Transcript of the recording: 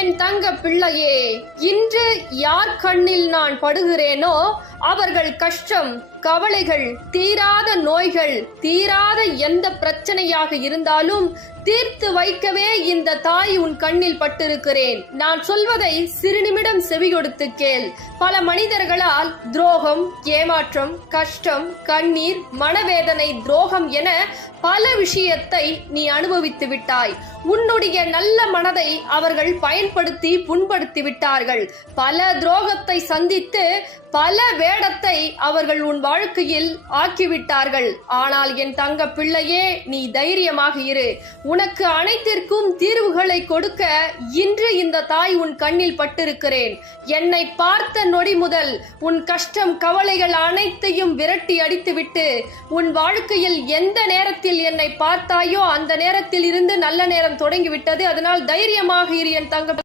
என் தங்க பிள்ளையே, இன்று யார் கண்ணில் நான் படுகிறேனோ அவர்கள் கஷ்டம், கவலைகள், தீராத நோய்கள், தீராத எந்த பிரச்சனையாக இருந்தாலும் தீர்த்து வைக்கவே இந்த தாய் உன் கண்ணில் பட்டிருக்கிறேன். நான் சொல்வதை சிறு நிமிடம் செவி கொடுத்து கேள். பல மனிதர்களால் துரோகம், ஏமாற்றம், கஷ்டம், கண்ணீர், மனவேதனை, துரோகம் என பல விஷயத்தை நீ அனுபவித்து விட்டாய். உன்னுடைய நல்ல மனதை அவர்கள் பயன்படுத்தி புண்படுத்தி விட்டார்கள். பல துரோகத்தை சந்தித்து பல வேடத்தை அவர்கள் உன் வாழ்க்கையில் ஆக்கிவிட்டார்கள். ஆனால் என் தங்க பிள்ளையே, நீ தைரியமாக இரு. உனக்கு அனைத்திற்கும் தீர்வுகளை கொடுக்க இன்று இந்த தாய் உன் கண்ணில் பட்டிருக்கிறேன். என்னை பார்த்த நொடி முதல் உன் கஷ்டம், கவலைகள் அனைத்தையும் விரட்டி அடித்துவிட்டு உன் வாழ்க்கையில் எந்த நேரத்தில் என்னை பார்த்தாயோ அந்த நேரத்தில் இருந்து நல்ல நேரம் தொடங்கிவிட்டது. அதனால் தைரியமாக இரு என் தங்க